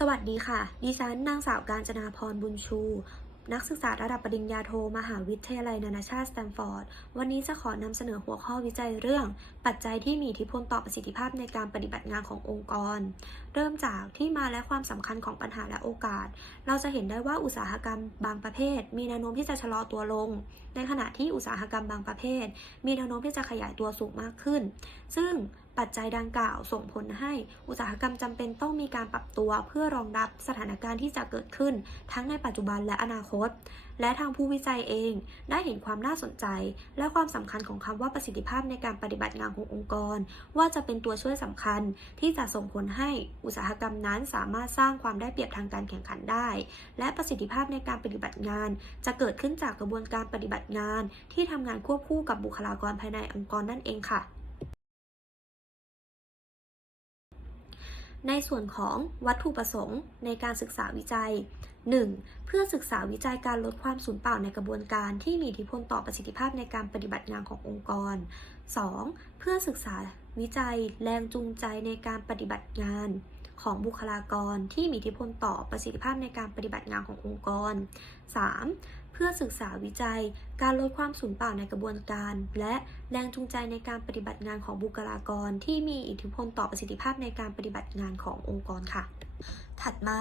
สวัสดีค่ะ ดิฉันนางสาวการจนาพรบุญชู นักศึกษาระดับปริญญาโท มหาวิทยาลัยนานาชาติสแตนฟอร์ด วันนี้จะขอนำเสนอหัวข้อวิจัยเรื่อง ปัจจัยที่มีอิทธิพลต่อประสิทธิภาพในการปฏิบัติงานขององค์กร เริ่มจากที่มาและความสำคัญของปัญหาและโอกาส เราจะเห็นได้ว่าอุตสาหกรรมบางประเภท มีแนวโน้มที่จะชะลอตัวลง ในขณะที่อุตสาหกรรมบางประเภท มีแนวโน้มที่จะขยายตัวสูงมากขึ้น ซึ่ง ปัจจัยดังกล่าวส่งผลให้อุตสาหกรรมจำเป็นต้องมีการปรับตัวเพื่อรองรับสถานการณ์ที่จะเกิดขึ้น ทั้งในปัจจุบันและอนาคต และทางผู้วิจัยเองได้เห็นความน่าสนใจ และความสำคัญของคำว่าประสิทธิภาพในการปฏิบัติงานขององค์กร ว่าจะเป็นตัวช่วยสำคัญที่จะส่งผลให้อุตสาหกรรมนั้นสามารถสร้างความได้เปรียบทางการแข่งขันได้ และประสิทธิภาพในการปฏิบัติงาน จะเกิดขึ้นจากกระบวนการปฏิบัติงาน ที่ทำงานควบคู่กับบุคลากรภายในองค์กรนั่นเองค่ะ ในส่วนของวัตถุประสงค์ในการศึกษาวิจัย 1. เพื่อศึกษาวิจัยการลดความสูญเปล่าในกระบวนการที่มีอิทธิพลต่อประสิทธิภาพในการปฏิบัติงานขององค์กร 2. เพื่อศึกษาวิจัยแรงจูงใจในการปฏิบัติงาน ของบุคลากรที่มีอิทธิพลต่อประสิทธิภาพในการปฏิบัติงานขององค์กร 3. เพื่อศึกษาวิจัย การลดความสูญเปล่าในกระบวนการ และแรงจูงใจในการปฏิบัติงานของบุคลากร ที่มีอิทธิพลต่อประสิทธิภาพในการปฏิบัติงานขององค์กรค่ะ ถัดมา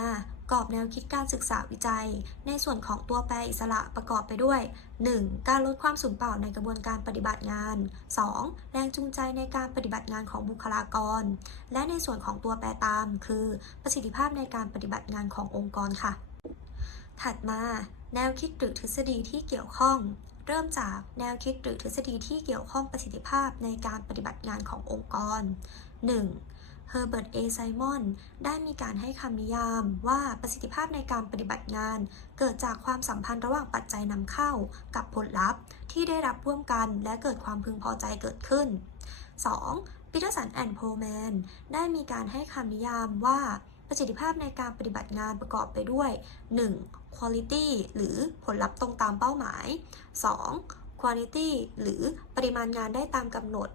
กรอบแนวคิดการศึกษาวิจัย ในส่วนของตัวแปรอิสระประกอบไปด้วย 1. การลดความสูญเปล่าในกระบวนการปฏิบัติงาน 2. แรงจูงใจในการปฏิบัติงานของบุคลากร และในส่วนของตัวแปรตาม คือ ประสิทธิภาพในการปฏิบัติงานขององค์กรค่ะ ถัดมา แนวคิดหรือทฤษฎีที่เกี่ยวข้องเริ่มจากแนวคิดหรือทฤษฎีที่เกี่ยวข้องประสิทธิภาพในการปฏิบัติงานขององค์กร 1. เฮอร์เบิร์ต เอ ไซมอน ได้มีการให้คำนิยามว่าประสิทธิภาพในการปฏิบัติงาน เกิดจากความสัมพันธ์ระหว่างปัจจัยนำเข้ากับผลลัพธ์ที่ได้รับร่วมกันและเกิดความพึงพอใจเกิดขึ้น 2. ปีเตอร์สันแอนด์โพแมนได้มีการให้คำนิยามว่าประสิทธิภาพในการปฏิบัติงานประกอบไปด้วย 1. quality หรือผลลัพธ์ตรงตามเป้าหมาย 2. quantity หรือปริมาณงานได้ตามกำหนด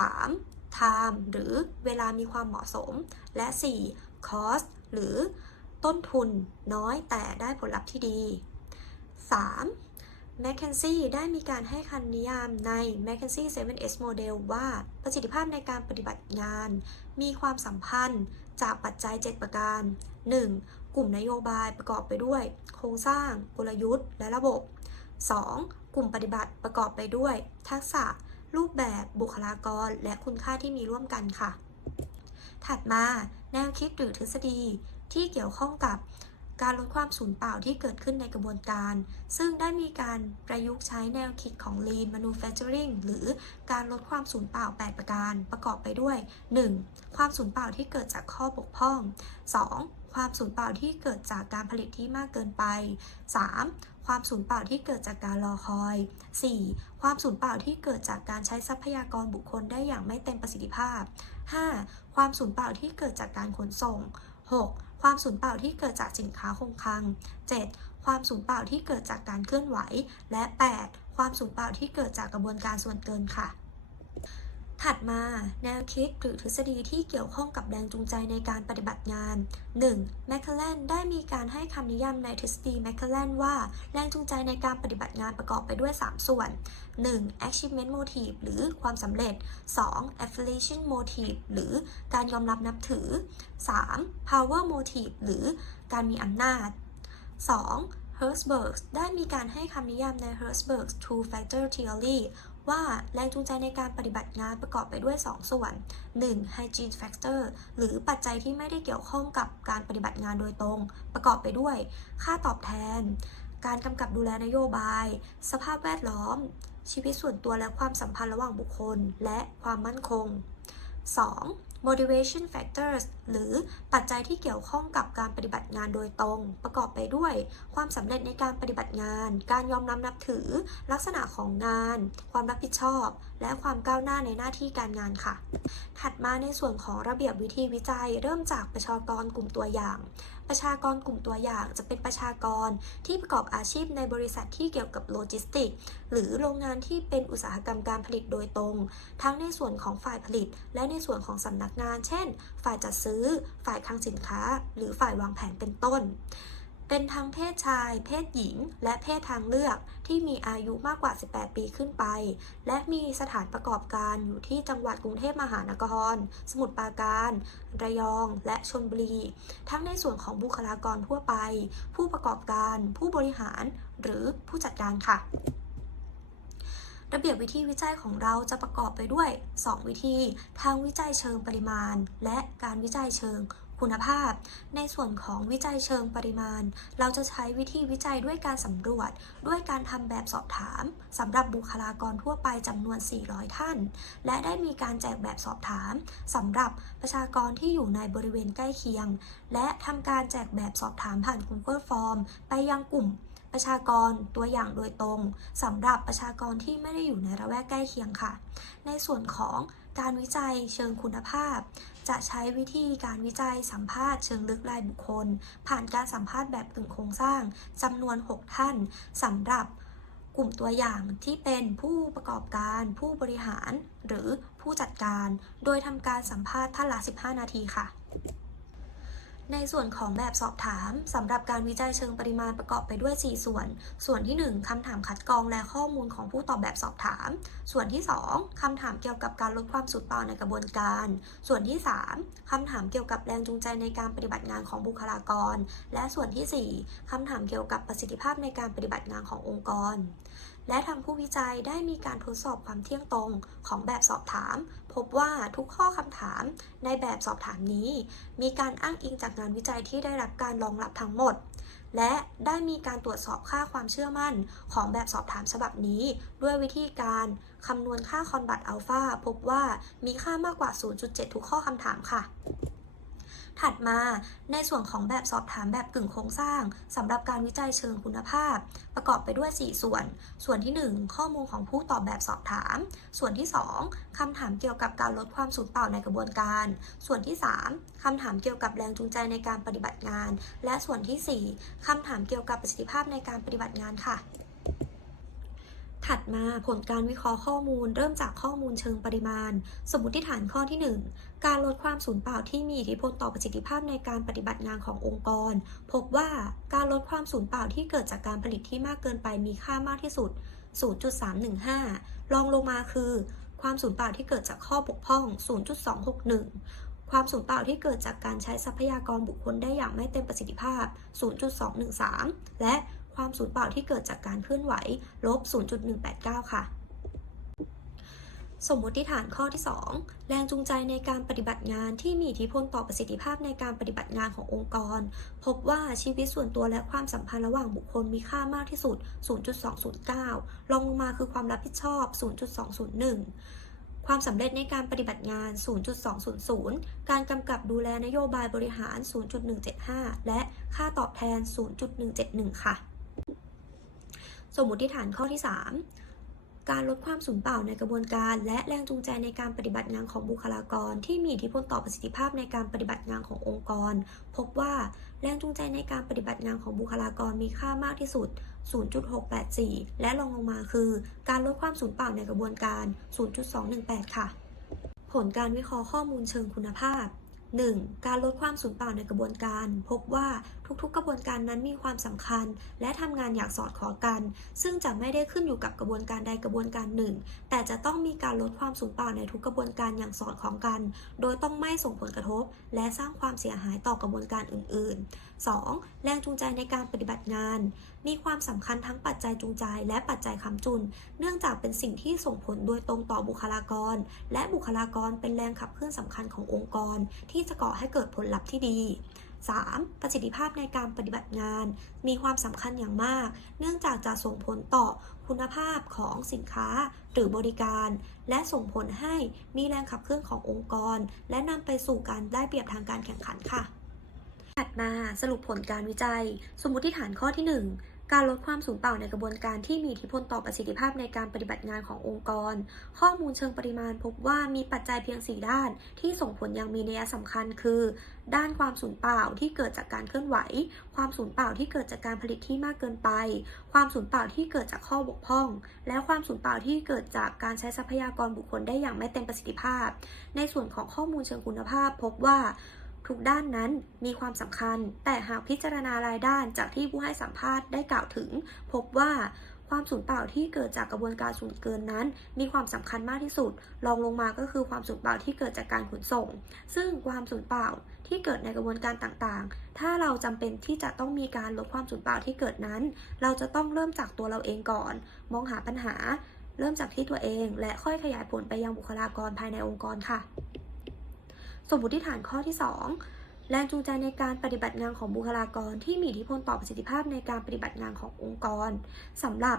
3. Time หรือเวลามีความเหมาะสม และ 4. cost หรือต้นทุนน้อยแต่ได้ผลลัพธ์ที่ดี 3. m c k เคนซี่ได้มีการให้คำนิยามใน m c k เคนซี่ 7S Model ว่าประสิทธิภาพในการปฏิบัติงาน มีความสัมพันธ์จากปัจจัย 7 ประการ 1. กลุ่มนโยบายประกอบไปด้วย โครงสร้าง กลยุทธ์ และระบบ 2. กลุ่มปฏิบัติประกอบไปด้วย ทักษะ รูปแบบบุคลากร และคุณค่าที่มีร่วมกันค่ะ ถัดมาแนวคิดหรือทฤษฎีที่เกี่ยวข้องกับการลดความสูญเปล่าที่เกิดขึ้นในกระบวนการ ซึ่งได้มีการประยุกต์ใช้แนวคิดของ Lean Manufacturing หรือการลดความสูญเปล่า 8 ประการ ประกอบไปด้วย 1. ความสูญเปล่าที่เกิดจากข้อบกพร่อง 2. ความสูญเปล่าที่เกิดจากการผลิตที่มากเกินไป 3. ความสูญเปล่าที่เกิดจากการรอคอย 4. ความสูญเปล่าที่เกิดจากการใช้ทรัพยากรบุคคลได้อย่างไม่เต็มประสิทธิภาพ 5. ความสูญเปล่าที่เกิดจากการขนส่ง 6. ความสูญเปล่าที่เกิดจากสินค้าคงคลัง 7. ความสูญเปล่าที่เกิดจากการเคลื่อนไหว และ 8. ความสูญเปล่าที่เกิดจากกระบวนการส่วนเกินค่ะ ถัดมาแนวคิดหรือทฤษฎีที่เกี่ยวข้องกับแรงจูงใจในการปฏิบัติงาน 1. แมคเคลนได้มีการให้คำนิยามในทฤษฎีแมคเคลนว่าแรงจูงใจในการปฏิบัติงานประกอบไปด้วย 3 ส่วน 1. achievement motive หรือความสำเร็จ 2. affiliation motive หรือการยอมรับนับถือ 3. power motive หรือการมีอำนาจ 2. Herzberg ได้มีการให้คำนิยามใน Herzberg two factor theory ว่าแรงจูงใจในการปฏิบัติงานประกอบไปด้วย 2 ส่วน 1. hygiene factor หรือปัจจัยที่ไม่ได้เกี่ยวข้องกับการปฏิบัติงานโดยตรง ประกอบไปด้วย ค่าตอบแทน การกำกับดูแลนโยบาย สภาพแวดล้อม ชีวิตส่วนตัวและความสัมพันธ์ระหว่างบุคคล และความมั่นคง 2. Motivation factors หรือปัจจัยที่เกี่ยวข้องกับการปฏิบัติงานโดยตรง ประกอบไปด้วย ความสำเร็จในการปฏิบัติงาน การยอมรับนับถือ ลักษณะของงาน ความรับผิดชอบ และความก้าวหน้าในหน้าที่การงานค่ะ ถัดมาในส่วนของระเบียบวิธีวิจัย เริ่มจากประชากรกลุ่มตัวอย่าง ประชากรกลุ่มตัวอย่างจะเป็นประชากรที่ประกอบอาชีพในบริษัทที่เกี่ยวกับโลจิสติก หรือโรงงานที่เป็นอุตสาหกรรมการผลิตโดยตรง ทั้งในส่วนของฝ่ายผลิต และในส่วนของสำนักกงาน เช่น ฝ่ายจัดซื้อ ฝ่ายคลังสินค้า หรือฝ่ายวางแผนเป็นต้น เป็นทั้งเพศชาย เพศหญิง และเพศทางเลือกที่มีอายุมากกว่า 18 ปีขึ้นไป และมีสถานประกอบการอยู่ที่จังหวัดกรุงเทพมหานคร สมุทรปราการ ระยอง และชลบุรี ทั้งในส่วนของบุคลากรทั่วไป ผู้ประกอบการ ผู้บริหาร หรือผู้จัดการค่ะระเบียบวิธีวิจัยของเราจะประกอบไปด้วย 2 วิธี ทางวิจัยเชิงปริมาณ และการวิจัยเชิง คุณภาพ ในส่วนของวิจัยเชิงปริมาณ เราจะใช้วิธีวิจัยด้วยการสำรวจ ด้วยการทำแบบสอบถามสำหรับบุคลากรทั่วไปจำนวน 400 ท่าน และได้มีการแจกแบบสอบถามสำหรับประชากรที่อยู่ในบริเวณใกล้เคียง และทำการแจกแบบสอบถามผ่าน Google Form ไปยังกลุ่มประชากรตัวอย่างโดยตรงสำหรับประชากรที่ไม่ได้อยู่ในระแวกใกล้เคียงค่ะ ในส่วนของ การวิจัยเชิงคุณภาพ จะใช้วิธีการวิจัยสัมภาษณ์เชิงลึกรายบุคคล ผ่านการสัมภาษณ์แบบกึ่งโครงสร้างจำนวน 6 ท่านสำหรับกลุ่มตัวอย่างที่เป็นผู้ประกอบการผู้บริหารหรือผู้จัดการ โดยทำการสัมภาษณ์ท่านละ 15 นาทีค่ะ ในส่วนของแบบสอบถามสำหรับการวิจัยเชิงปริมาณประกอบไปด้วย 4 ส่วน ส่วนที่ 1คำถามคัดกรองและข้อมูลของผู้ตอบแบบสอบถาม ส่วนที่ 2คำถามเกี่ยวกับการลดความสูญเปล่าในกระบวนการ ส่วนที่ 3คำถามเกี่ยวกับแรงจูงใจในการปฏิบัติงานของบุคลากร และส่วนทีสี่4คำถามเกี่ยวกับประสิทธิภาพในการปฏิบัติงานขององค์กรและทางผู้วิจัยได้มีการทดสอบความเที่ยงตรงของแบบสอบถาม พบว่าทุกข้อคำถามในแบบสอบถามนี้ มีการอ้างอิงจากงานวิจัยที่ได้รับการรองรับทั้งหมด และได้มีการตรวจสอบค่าความเชื่อมั่นของแบบสอบถามฉบับนี้ ด้วยวิธีการคำนวณค่าคอนบัตอัลฟาพบว่ามีค่ามากกว่า 0.7 ทุกข้อคำถามค่ะ ถัดมาในส่วนของแบบสอบถามแบบกึ่งโครงสร้างสำหรับการวิจัยเชิงคุณภาพ ประกอบไปด้วย 4 ส่วน ส่วนที่ 1 ข้อมูลของผู้ตอบแบบสอบถาม ส่วนที่ 2คำถามเกี่ยวกับการลดความสูญเปล่าในกระบวนการ ส่วนที่ 3คำถามเกี่ยวกับแรงจูงใจในการปฏิบัติงาน และส่วนทีสี่4คำถามเกี่ยวกับประสิทธิภาพในการปฏิบัติงานค่ะ ถัดมาผลการวิเคราะห์ข้อมูล เริ่มจากข้อมูลเชิงปริมาณ สมมติฐานข้อที่ 1 การลดความสูญเปล่าที่มีอิทธิพลต่อประสิทธิภาพในการปฏิบัติงานขององค์กร พบว่าการลดความสูญเปล่าที่เกิดจากการผลิตที่มากเกินไปมีค่ามากที่สุด 0.315 รองลงมาคือ ความสูญเปล่าที่เกิดจากข้อบกพร่อง 0.261 ความสูญเปล่าที่เกิดจากการใช้ทรัพยากรบุคคลได้อย่างไม่เต็มประสิทธิภาพ 0.213 และ ความสูญเปล่าที่เกิดจากการเคลื่อนไหวลบ 0.189 ค่ะสมมติฐานข้อที่ 2 แรงจูงใจในการปฏิบัติงานที่มีอิทธิพลต่อประสิทธิภาพในการปฏิบัติงานขององค์กร พบว่าชีวิตส่วนตัวและความสัมพันธ์ระหว่างบุคคลมีค่ามากที่สุด 0.209 รองลงมาคือความรับผิดชอบ 0.201 ความสำเร็จในการปฏิบัติงาน 0.200 การกำกับดูแลนโยบายบริหาร 0.175 และค่าตอบแทน 0.171 ค่ะ สมมติฐานข้อที่ 3 การลดความสูญเปล่าในกระบวนการ และแรงจูงใจในการปฏิบัติงานของบุคลากร ที่มีอิทธิพลต่อประสิทธิภาพในการปฏิบัติงานขององค์กร พบว่าแรงจูงใจในการปฏิบัติงานของบุคลากรมีค่ามากที่สุด 0.684 และรองลงมาคือ การลดความสูญเปล่าในกระบวนการ 0.218 ค่ะ ผลการวิเคราะห์ข้อมูลเชิงคุณภาพ 1. การลดความสูญเปล่าในกระบวนการ พบว่าทุกๆ กระบวนการนั้นมีความสำคัญ และทำงานอย่างสอดคล้องกัน ซึ่งจะไม่ได้ขึ้นอยู่กับกระบวนการใดกระบวนการหนึ่ง แต่จะต้องมีการลดความสูญเปล่าในทุกกระบวนการอย่างสอดคล้องกัน โดยต้องไม่ส่งผลกระทบ และสร้างความเสียหายต่อกระบวนการอื่น ๆ 2. แรงจูงใจในการปฏิบัติงาน มีความสำคัญทั้งปัจจัยจูงใจ และปัจจัยค้ำจุน เนื่องจากเป็นสิ่งที่ส่งผลโดยตรงต่อบุคลากร และบุคลากรเป็นแรงขับเคลื่อนสำคัญขององค์กร ที่จะก่อให้เกิดผลลัพธ์ที่ดี 3. ประสิทธิภาพในการปฏิบัติงาน มีความสำคัญอย่างมาก เนื่องจากจะส่งผลต่อคุณภาพของสินค้าหรือบริการ และส่งผลให้มีแรงขับเคลื่อนขององค์กร และนำไปสู่การได้เปรียบทางการแข่งขันค่ะ ถัดมาสรุปผลการวิจัย สมมติฐานข้อที่ 1 การลดความสูญเปล่าในกระบวนการที่มีอิทธิพลต่อประสิทธิภาพในการปฏิบัติงานขององค์กร ข้อมูลเชิงปริมาณพบว่ามีปัจจัยเพียง 4 ด้าน ที่ส่งผลอย่างมีนัยสำคัญคือ ด้านความสูญเปล่าที่เกิดจากการเคลื่อนไหว ความสูญเปล่าที่เกิดจากการผลิตที่มากเกินไป ความสูญเปล่าที่เกิดจากข้อบกพร่อง และความสูญเปล่าที่เกิดจากการใช้ทรัพยากรบุคคลได้อย่างไม่เต็มประสิทธิภาพ ในส่วนของข้อมูลเชิงคุณภาพ พบว่า ทุกด้านนั้นมีความสำคัญ แต่หากพิจารณารายด้านจากที่ผู้ให้สัมภาษณ์ได้กล่าวถึง พบว่าความสูญเปล่าที่เกิดจากกระบวนการสูญเกินนั้น มีความสำคัญมากที่สุดรองลงมาก็คือความสูญเปล่าที่เกิดจากการขนส่ง ซึ่งความสูญเปล่าที่เกิดในกระบวนการต่างๆ ถ้าเราจำเป็นที่จะต้องมีการลดความสูญเปล่าที่เกิดนั้น เราจะต้องเริ่มจากตัวเราเองก่อน มองหาปัญหา เริ่มจากที่ตัวเอง และค่อยขยายผลไปยังบุคลากรภายในองค์กรค่ะ สมมติฐานข้อที่ 2 แรงจูงใจในการปฏิบัติงานของบุคลากร ที่มีอิทธิพลต่อประสิทธิภาพในการปฏิบัติงานขององค์กรสำหรับ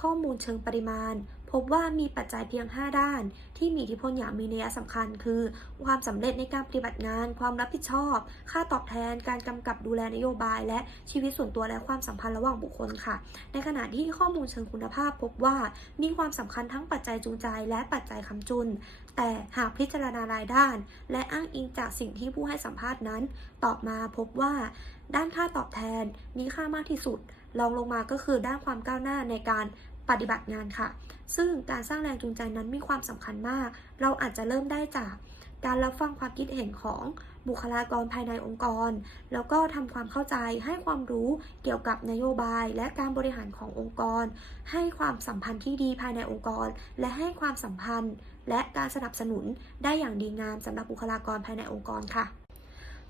ข้อมูลเชิงปริมาณ พบว่ามีปัจจัยเพียง 5 ด้าน ที่มีอิทธิพลอย่างมีนัยสำคัญ คือ ความสำเร็จในการปฏิบัติงาน ความรับผิดชอบ ค่าตอบแทน การกำกับดูแลนโยบาย และชีวิตส่วนตัวและความสัมพันธ์ระหว่างบุคคลค่ะ ในขณะที่ข้อมูลเชิงคุณภาพ พบว่ามีความสำคัญทั้งปัจจัยจูงใจ และปัจจัยคำจุน แต่หากพิจารณารายด้าน และอ้างอิงจากสิ่งที่ผู้ให้สัมภาษณ์นั้น ตอบมาพบว่า ด้านค่าตอบแทนมีค่ามากที่สุดรองลงมาก็คือด้านความก้าวหน้าในการ ปฏิบัติงานค่ะ ซึ่งการสร้างแรงจูงใจนั้นมีความสำคัญมาก เราอาจจะเริ่มได้จากการรับฟังความคิดเห็นของบุคลากรภายในองค์กร แล้วก็ทำความเข้าใจให้ความรู้เกี่ยวกับนโยบาย และการบริหารขององค์กร ให้ความสัมพันธ์ที่ดีภายในองค์กร และให้ความสัมพันธ์ และการสนับสนุนได้อย่างดีงามสำหรับบุคลากรภายในองค์กรค่ะ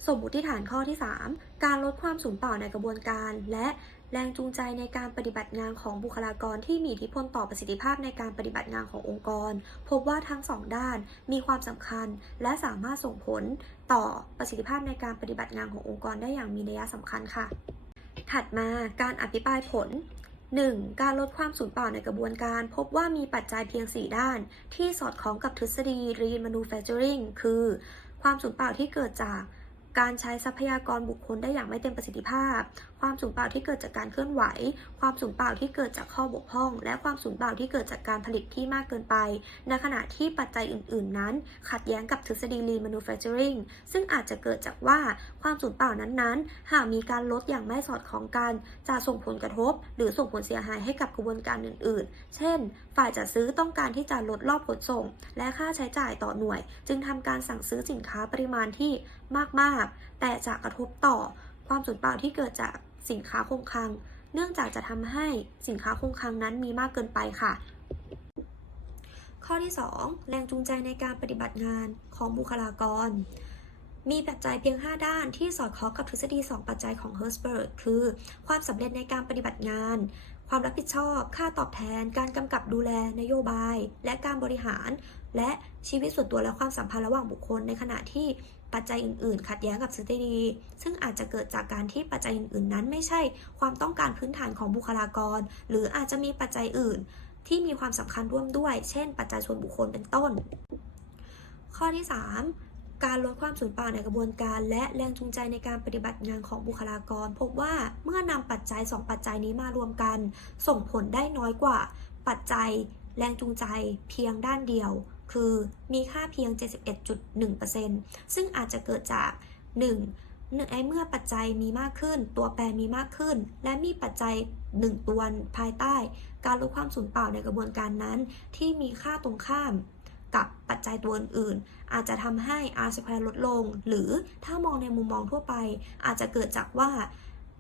สมมุติฐานข้อที่ 3 การลดความสูญเปล่าในกระบวนการ และแรงจูงใจในการปฏิบัติงานของบุคลากรที่มีอิทธิพลต่อประสิทธิภาพในการปฏิบัติงานขององค์กร พบว่าทั้งสองด้านมีความสำคัญ และสามารถส่งผลต่อประสิทธิภาพในการปฏิบัติงานขององค์กรได้อย่างมีนัยสำคัญค่ะ ถัดมาการอภิปรายผล 1. การลดความสูญเปล่าในกระบวนการ พบว่ามีปัจจัยเพียง 4 ด้าน ที่สอดคล้องกับทฤษฎี Lean Manufacturing คือ ความสูญเปล่าที่เกิดจาก การใช้ทรัพยากรบุคคลได้อย่างไม่เต็มประสิทธิภาพ ความสูญเปล่าที่เกิดจากการเคลื่อนไหว ความสูญเปล่าที่เกิดจากข้อบกพร่อง และความสูญเปล่าที่เกิดจากการผลิตที่มากเกินไป ในขณะที่ปัจจัยอื่น ๆ นั้น ขัดแย้งกับทฤษฎี Lean Manufacturing ซึ่งอาจจะเกิดจากว่าความสูญเปล่านั้น ๆ หากมีการลดอย่างไม่สอดคล้องกัน จะส่งผลกระทบ หรือส่งผลเสียหายให้กับกระบวนการอื่น ๆ เช่น ฝ่ายจัดซื้อต้องการที่จะลดรอบขนส่ง และค่าใช้จ่ายต่อหน่วย จึงทำการสั่งซื้อสินค้าปริมาณที่มาก ๆ แต่จะกระทบต่อความสูญเปล่าที่เกิดจาก สินค้าคงคลัง เนื่องจากจะทำให้สินค้าคงคลังนั้นมีมากเกินไปค่ะ ข้อที่ 2 แรงจูงใจในการปฏิบัติงานของบุคลากร มีปัจจัยเพียง 5 ด้านที่สอดคล้องกับทฤษฎี 2 ปัจจัยของ Herzberg คือ ความสำเร็จในการปฏิบัติงาน ความรับผิดชอบ ค่าตอบแทน การกำกับดูแลนโยบาย และการบริหาร และชีวิตส่วนตัวและความสัมพันธ์ระหว่างบุคคล ในขณะที่ปัจจัยอื่นๆ ขัดแย้งกับทฤษฎีซึ่งอาจจะเกิดจากการที่ปัจจัยอื่นๆ นั้นไม่ใช่ความต้องการพื้นฐานของบุคลากร หรืออาจจะมีปัจจัยอื่นที่มีความสำคัญร่วมด้วย เช่น ปัจจัยส่วนบุคคลเป็นต้น ข้อที่ 3 การลดความสูญเปล่าในกระบวนการ และแรงจูงใจในการปฏิบัติงานของบุคลากร พบว่าเมื่อนำปัจจัย 2 ปัจจัยนี้มารวมกัน ส่งผลได้น้อยกว่าปัจจัยแรงจูงใจเพียงด้านเดียว คือมีค่าเพียง 71.1%ซึ่งอาจจะเกิดจาก 1. หนึ่งไอเมื่อปัจจัยมีมากขึ้น ตัวแปรมีมากขึ้น และมีปัจจัย 1 ตัวภายใต้ การลดความสูญเปล่าในกระบวนการนั้น ที่มีค่าตรงข้ามกับปัจจัยตัวอื่นๆ อาจจะทำให้ R square ลดลง หรือถ้ามองในมุมมองทั่วไป อาจจะเกิดจากว่า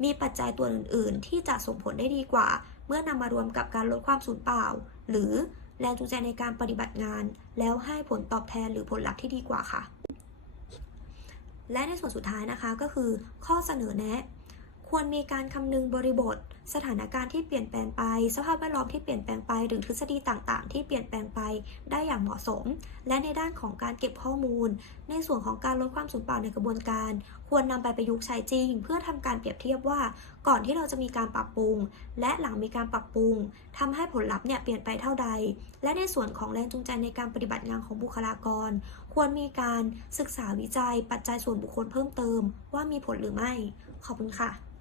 มีปัจจัยตัวอื่นๆ ที่จะส่งผลได้ดีกว่า เมื่อนำมารวมกับการลดความสูญเปล่า หรือ แรงจูงใจในการปฏิบัติงาน แล้วให้ผลตอบแทนหรือผลลัพธ์ที่ดีกว่าค่ะ และในส่วนสุดท้ายนะคะก็คือข้อเสนอแนะ ควรมีการคำนึงบริบท สถานการณ์ที่เปลี่ยนแปลงไป สภาพแวดล้อมที่เปลี่ยนแปลงไป หรือทฤษฎีต่างๆ ที่เปลี่ยนแปลงไปได้อย่างเหมาะสม และในด้านของการเก็บข้อมูล ในส่วนของการลดความสูญเปล่าในกระบวนการ ควรนำไปประยุกต์ใช้จริง เพื่อทำการเปรียบเทียบว่า ก่อนที่เราจะมีการปรับปรุง และหลังมีการปรับปรุงทำให้ผลลัพธ์เนี่ยเปลี่ยนไปเท่าใด และในส่วนของแรงจูงใจในการปฏิบัติงานของบุคลากร ควรมีการศึกษาวิจัย ปัจจัยส่วนบุคคลเพิ่มเติม ว่ามีผลหรือไม่ ขอบคุณค่ะ